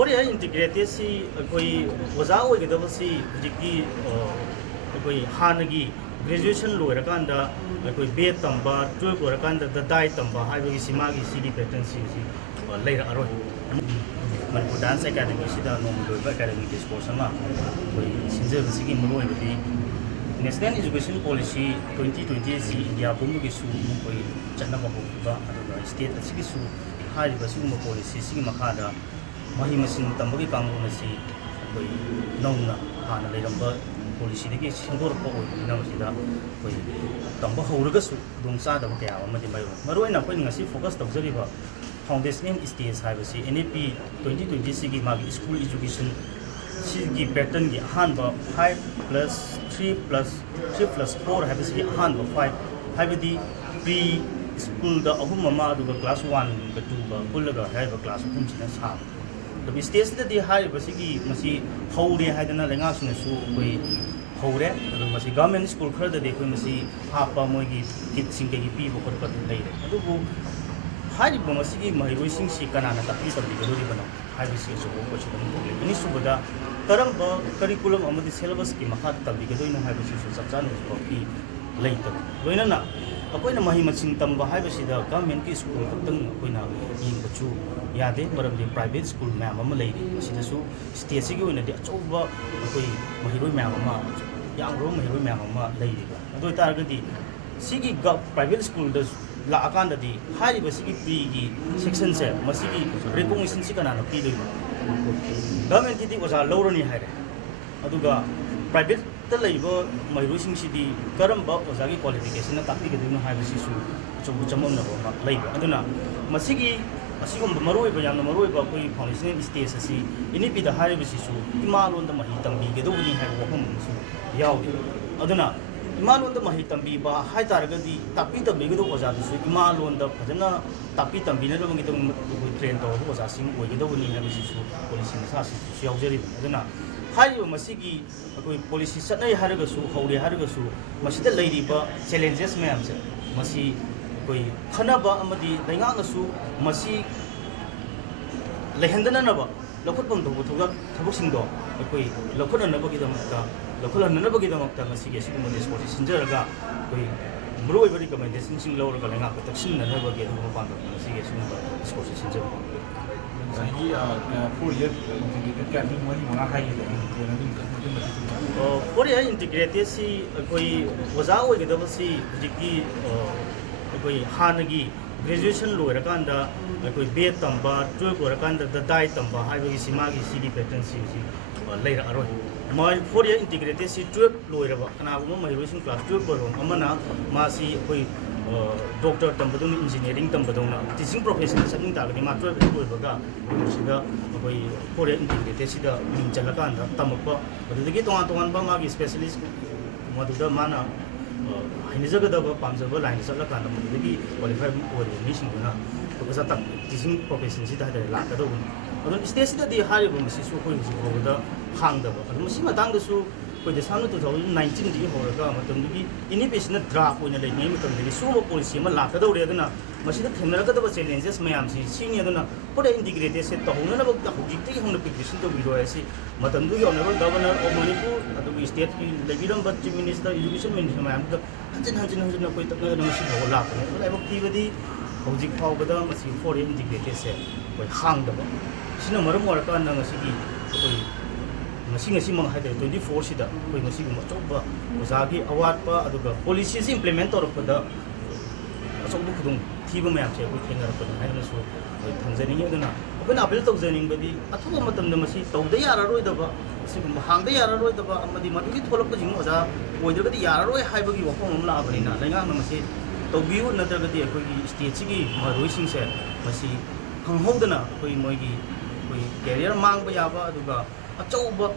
Foreign integrated si koi waza oi gada si jiki koi hanagi graduation loira kanda koi B tamba 12 loira kanda da dai tamba hai bagi simagi sigi pattern si leira aroi Manipur Dance Academy sida nom loiba academy course ama koi sinje sigi muloi badi National Education Policy 2020 si India pumbugi su koi chana ba ba state sigi su hai ba su policy sigi makada mahi masin tambagi kamu nasi koi nongna hana leiramba policy dagi singor po ina masida koi tamba hauraga su dongsa da kaya amadi mai maroina koi ngasi focus tawjari ba foundation stage hai basi NAP 2020 sigi magi school education sigi pattern gi hanba 5+3+3+4 hai basi hanba 5 hai badi pre school da ahum mama du class 1 ga 2 ga kullaga hai ba class 2 china sa the stage that the high basically masi howre hadana lenga suna su koi howre masi government school khar da de koi masi hapa mogi kit sing gi pi bo khot lai re adu bu high bo masi gi mai roi sing si kana na tapi tabi ga ri bana high basi su ko chi dum ni ni su bada karam ba curriculum amadi syllabus ki makha tabi ga doi na high basi su sabjan ko ki lai ta loina na akoina mahi machin tamba hai basi da government ki school khotang akoina yin bachu yade maramdi private school ma'am ama leiri masida su state sigi oina de achoba akoi mahiroi ma'am ama yang ro mahiroi ma'am ama leiri ado targadi sigi private school da la akanda di hari basigi pri gi section se masigi recognition si kana na pi doi government ki di oza lorani haire aduga private ta leibo mahiroi sing si di karamba oza gi qualification na tapi ga doi na haire si su chobu chamam na ba leiba aduna masigi asigum maroi ba yamna maroi ba koi foundation stage asi ini pida hari bisi su imalon da mahi tambi ge do ni hai wa hum su yaw aduna imalon da mahi tambi ba hai targa di tapi tambi ge do oza su imalon da phajana tapi tambi na ro ngi to train to oza sing oi ge do ni hai bisi su policy sa si yaw jeri aduna hai ba masigi koi policy satnai haraga su haude haraga su masida leiri ba challenges me am se masi koi khanaba amadi lainga su masi lehendana naba lokotpam do thoga thabuk sing do koi lokona naba gi damakta lokona naba gi damakta masi ge sigu mode sport sinjaraga koi muroi bari recommendation sing lawra ga lainga ko taksin na naba ge do pa do masi ge sigu sport sinjar sai 4 years integrated academy mo mga hai de ko na dum Foreign integrated si koi waza oi ge da si jiki koi hanagi graduation loira kanda koi B tamba 12 loira kanda da dai tamba hai bagi simagi sigi pattern si leira aroi mai Foreign integrated si 12 loira ba kana bu mai rosin class 12 baro amana ma si koi doctor tamba dun engineering tamba dun teaching profession sabing ta ga ma 12 loira ga sida koi Foreign integrated sida min chala kanda tamakpa adudagi tongan tongan ba magi specialist maduda mana Hinizagadaba Pamzaba line Salakana, maybe qualified or Nishina, because at teaching profession is that Lakado. But states that the high woman is so over the Hangdaba. And Musima Dangasu with the summer 2019 di Horaga, Matambi, inhibition draft when they name it on the Sumo policy, Malakado Redana, Machine Canada was challenges, Mayam, senior than put an integrated set to Hona about the Hujiti on the petition to Vidoasi, Matandu, Honorable Governor of Manipur, at the state, the Viram Budget Minister, Education Minister, Hanjin of Lap, activity, Hojik Pavada, Masi Foreign integrated set, with Hangdaba. Sinamarum or Kanamasi. Machine Simon had 24 sida, when Machine Motoba, Ozagi, Awatpa, Aduga, policies implementer of the Sobukudum, Tibu Maps, everything up the Hanasu, with Tanzania. When I built of Zening, but the Atomatum the Machine, they are a roidaba, Hang they are a roidaba, and the Matuki Tolopajing was a whether the Yaroi Hibagi of home Lavarina, Langana Masi, Tobu, Natagati, Stitchigi, Maruishing said, Masi, Hanghodana, Moigi, Carrier Mang Bayaba, Duga. Achouba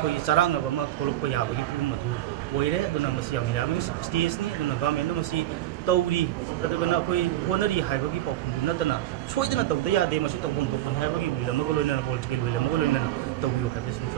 koi saranga ba ma tholok pa yaba gi pum matu oire duna masi yamiramin stage ni duna government masi tawri adugana koi honari haiba gi pakhum natana choidana tawda ya de masi tawbum to haiba gi bilama go loina political bilama go loina tawbi ha business